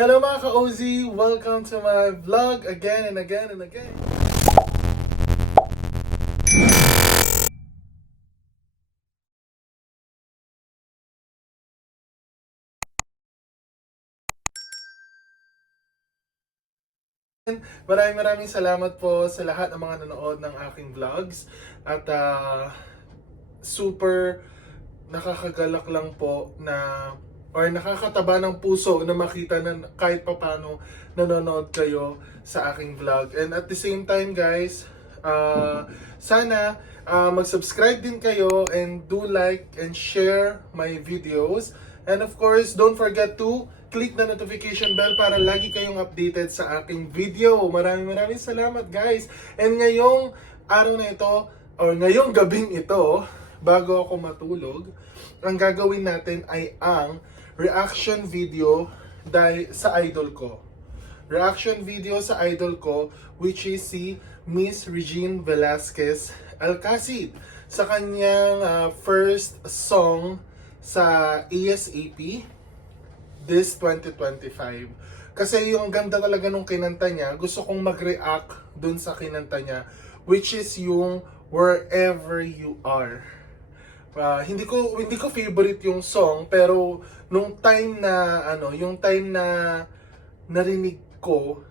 Hello mga ka-OZ! Welcome to my vlog again and again and again. Maraming salamat po sa lahat ng mga nanood ng aking vlogs. At super nakakagalak lang po na or nakakataba ng puso na makita na kahit papano nanonood kayo sa aking vlog. And at the same time guys, sana mag-subscribe din kayo and do like and share my videos. And of course, don't forget to click the notification bell para lagi kayong updated sa aking video. Maraming salamat guys. And ngayong araw na ito, or ngayong gabing ito, bago ako matulog, ang gagawin natin ay ang reaction video sa idol ko. Reaction video sa idol ko, which is si Miss Regine Velasquez Alcacid sa kanyang first song sa ASAP this 2025. Kasi yung ganda talaga nung kinanta niya, gusto kong mag-react dun sa kinanta niya, which is yung Wherever You Are. Hindi ko favorite yung song, pero nung time na narinig ko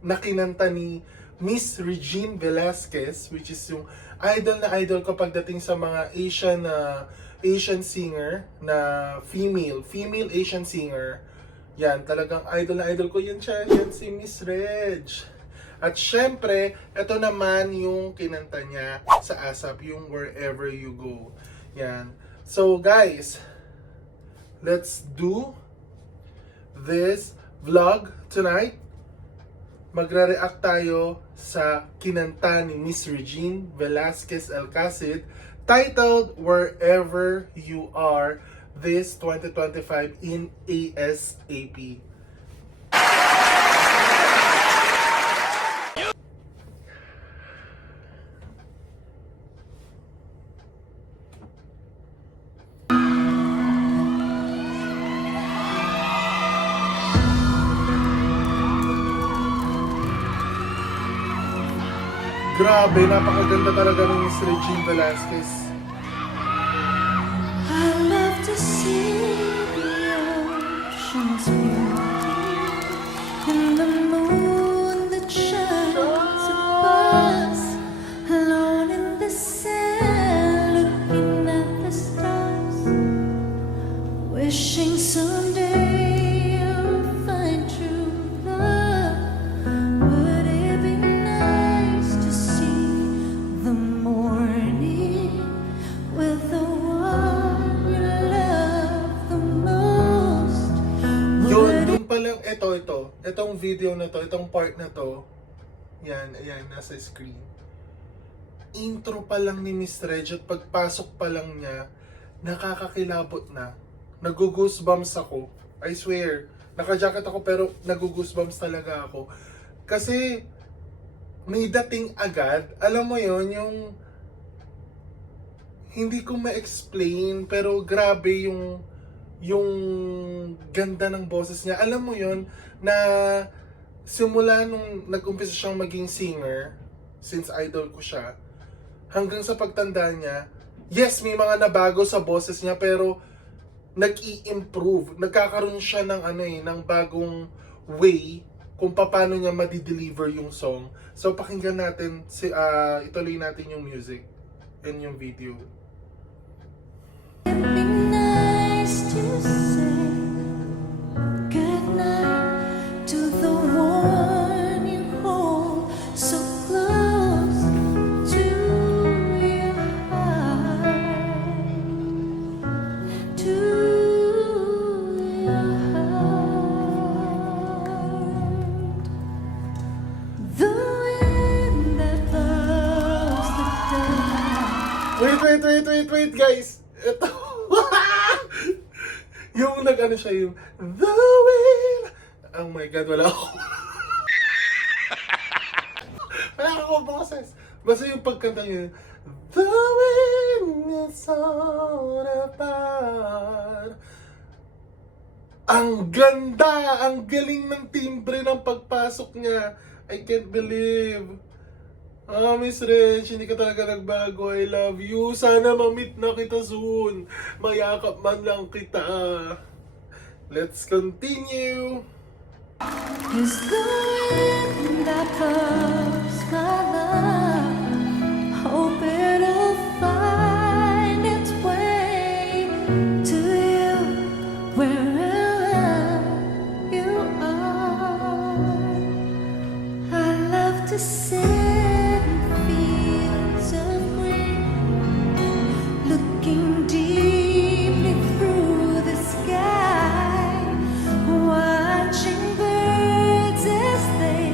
na kinanta ni Miss Regine Velasquez, which is yung idol ko pagdating sa mga Asian singer na female Asian singer. Yan, talagang idol ko yan siya, yan si Miss Reg. At syempre, ito naman yung kinanta niya sa ASAP, yung Wherever You Go. Yan. So guys, let's do this vlog tonight. Magre-react tayo sa kinanta ni Miss Regine Velasquez Alcacid titled Wherever You Are this 2025 in ASAP. Grabe, napakaganda talaga ng Miss Regine Velasquez. I love to see the oceans blue and the moon that shines above us, alone in the sand, looking at the stars, wishing someday you'll find true love. Would it be nice to see the morning with the one you love the most? Yun pa lang, itong video na to, itong part na to, yan, nasa screen. Intro pa lang ni Miss Reg at pagpasok pa lang niya, nakakakilabot na. Nag-goosebumps ako. I swear, naka-jacket ako pero nag-goosebumps talaga ako. Kasi, may dating agad, alam mo yon yung hindi ko ma-explain pero grabe yung ganda ng boses niya. Alam mo yon na simula nung nag-umpisa siyang maging singer, since idol ko siya, hanggang sa pagtanda niya, yes, may mga nabago sa boses niya pero nag-i-improve. Nagkakaroon siya ng bagong way kung paano niya ma-deliver yung song. So pakinggan natin, ituloy natin yung music and yung video. It'd be nice to say goodnight to the one you hold so close to your heart, to your heart. The wind that blows the day. Wait guys! Ito! yung siya yung The Wind! Oh my God, wala ako. Wala ako boses. Basta yung pagkanta niya, The wind is on apart. Ang ganda! Ang galing ng timbre ng pagpasok niya. I can't believe. Miss Reg, hindi ka talaga nagbago. I love you. Sana ma-meet na kita soon. Mayakap man lang kita. Let's continue. Is the wind that blows my love. Hope it'll find its way to you wherever you are. I love to sit in fields of green, looking deeply through the sky, watching birds as they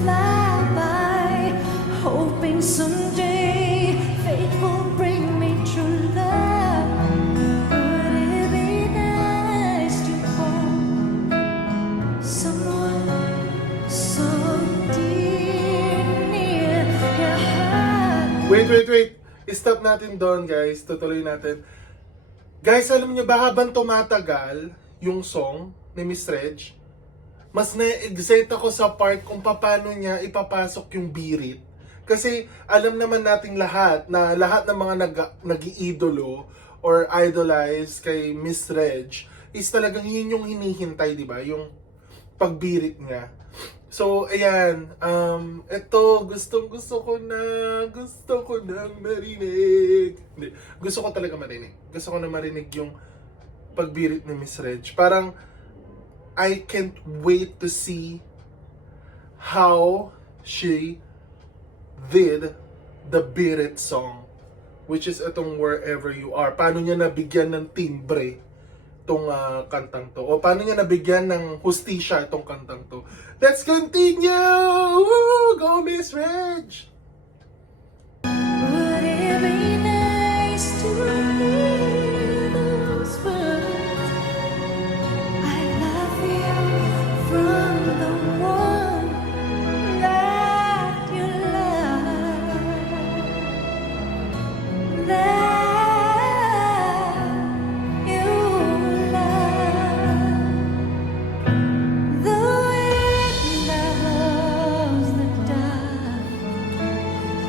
fly by, hoping someday fate will bring me true love. Would it be nice to hold someone so dear near your heart? Wait. Stop natin doon, guys. Tutuloy natin. Guys, alam niyo ba habang tumatagal yung song ni Miss Reg, mas na-excite ako sa part kung paano niya ipapasok yung birit. Kasi alam naman nating lahat na lahat ng mga nag-iidolo or idolize kay Miss Reg is talagang yun yung hinihintay, di ba? Yung pagbirit niya. So, ayan. Ito, gusto ko nang marinig. Hindi, gusto ko talaga marinig. Gusto ko na marinig yung pagbirit ni Miss Reg. Parang, I can't wait to see how she did the birit song, which is itong Wherever You Are. Paano niya nabigyan ng timbre itong kantang to? O paano niya nabigyan ng hustisya itong kantang to? Let's continue! Woo! Go Miss Reg! Would it be nice to hear those words? I love you from the one that you love. That you love. The wind that blows the dark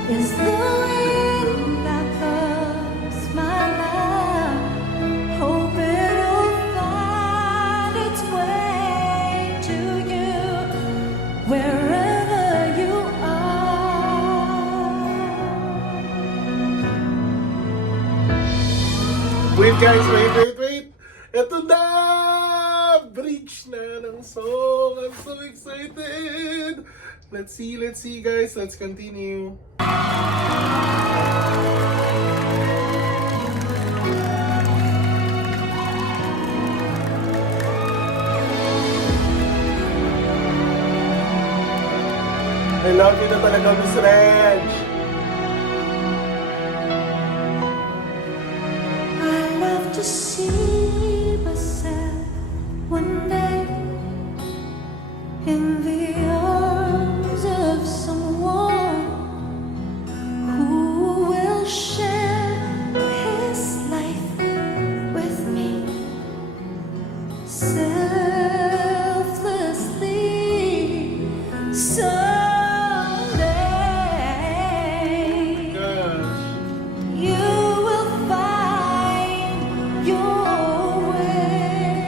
is the wind that blows my love. Hope it'll find its way to you wherever you are. Wait guys, wait. Ito na! Bridge na ng song. I'm so excited! Let's see guys. Let's continue. I love you na talaga, Miss Reg. I love to see myself one day in the arms of someone who will share his life with me selflessly. Someday Gosh. you will find your way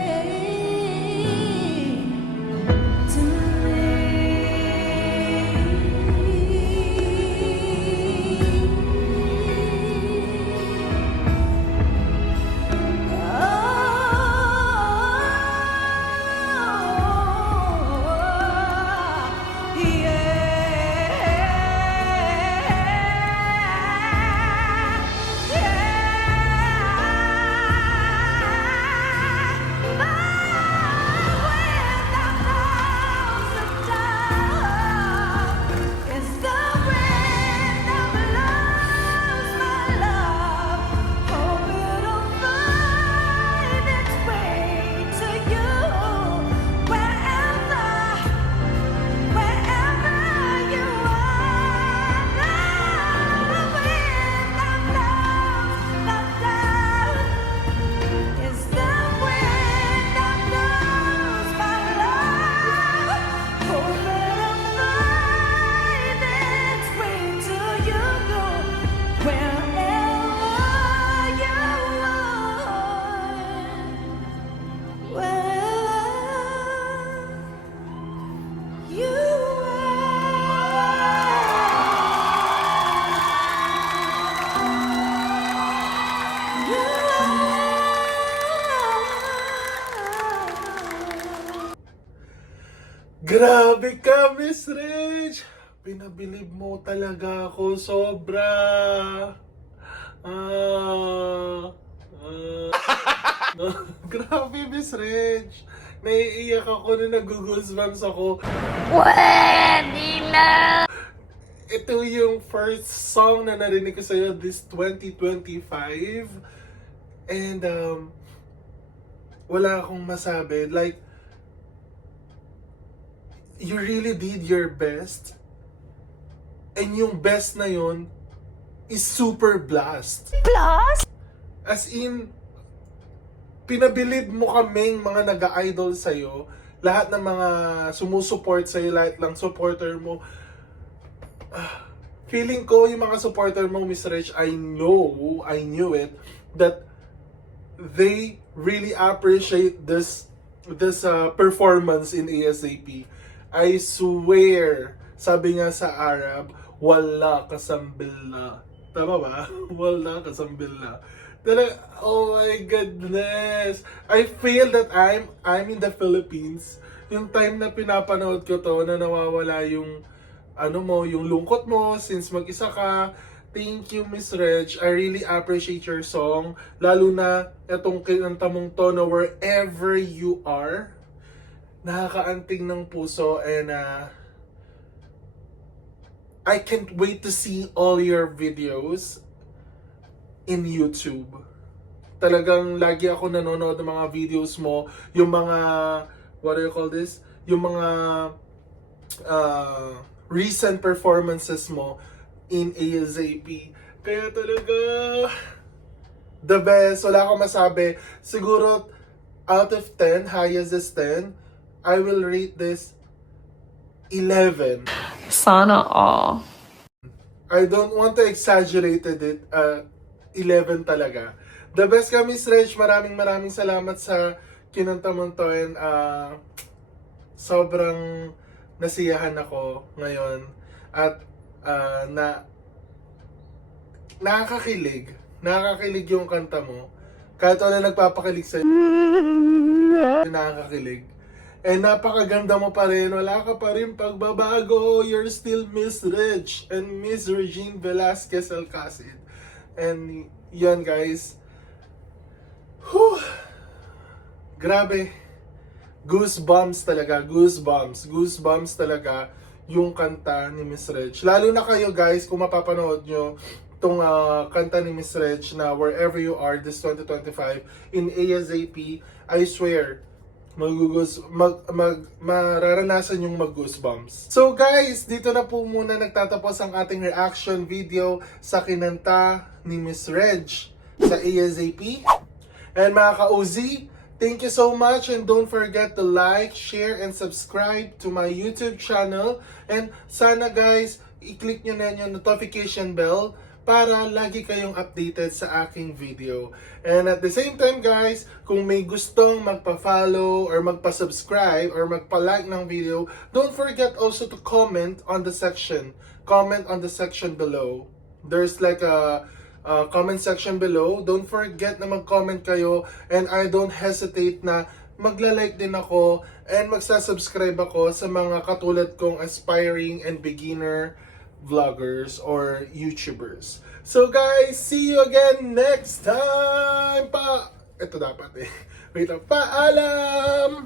Grabe ka, Miss Rich! Pinabilib mo talaga ako sobra. Ah, grabe, Miss Rich. Naiiyak ako na nag-goosebumps ako. Pwede na! Ito yung first song na narinig ko sa'yo this 2025. And, wala akong masabi. Like, you really did your best. And yung best na yun is super blast. Plus? As in, pinabilib mo kaming mga nag-idol sa'yo. Lahat ng mga sumusuport sa'yo, lahat ng supporter mo. Feeling ko yung mga supporter mo, Miss Rich, I knew it, that they really appreciate this performance in ASAP. I swear, sabi nga sa Arab, wala kasambila. Tama ba? Wala kasambila. Oh my goodness. I feel that I'm in the Philippines. Yung time na pinapanood ko to, na nawawala yung yung lungkot mo since mag-isa ka. Thank you, Miss Reg. I really appreciate your song. Lalo na itong kinanta mong to na wherever you are. Nakakaanting ng puso and I can't wait to see all your videos in YouTube. Talagang lagi ako nanonood ng mga videos mo, yung mga, what do you call this? Yung mga recent performances mo in ASAP. Kaya talaga, the best. Wala akong masabi. Siguro, out of 10, highest is 10, I will rate this 11. Sana all. I don't want to exaggerate it. 11 talaga. The best ka, Miss Reg. Maraming salamat sa kinanta mong to and sobrang nasiyahan ako ngayon at nakakakilig yung kanta mo kahit wala nagpapakilig sa'yo, nakakakilig and napakaganda mo pa rin, wala ka pa rin pagbabago, you're still Miss Reg and Miss Regine Velasquez Alcacid. And yan guys, grabe, goosebumps talaga yung kanta ni Miss Reg. Lalo na kayo guys, kung mapapanood nyo itong kanta ni Miss Reg na Wherever You Are this 2025 in ASAP, I swear, mararanasan yung mag-goosebumps. So guys, dito na po muna nagtatapos ang ating reaction video sa kinanta ni Miss Reg sa ASAP. And mga ka-OZ, thank you so much and don't forget to like, share, and subscribe to my YouTube channel. And sana guys, i-click nyo na yung notification bell para lagi kayong updated sa aking video. And at the same time guys, kung may gustong magpa-follow or magpa-subscribe or magpa-like ng video, don't forget also to comment on the section. Comment on the section below. There's like a comment section below. Don't forget na mag-comment kayo and I don't hesitate na magla-like din ako and magsasubscribe ako sa mga katulad kong aspiring and beginner vloggers or YouTubers. So guys, see you again next time! Ito dapat eh. Wait lang. Paalam!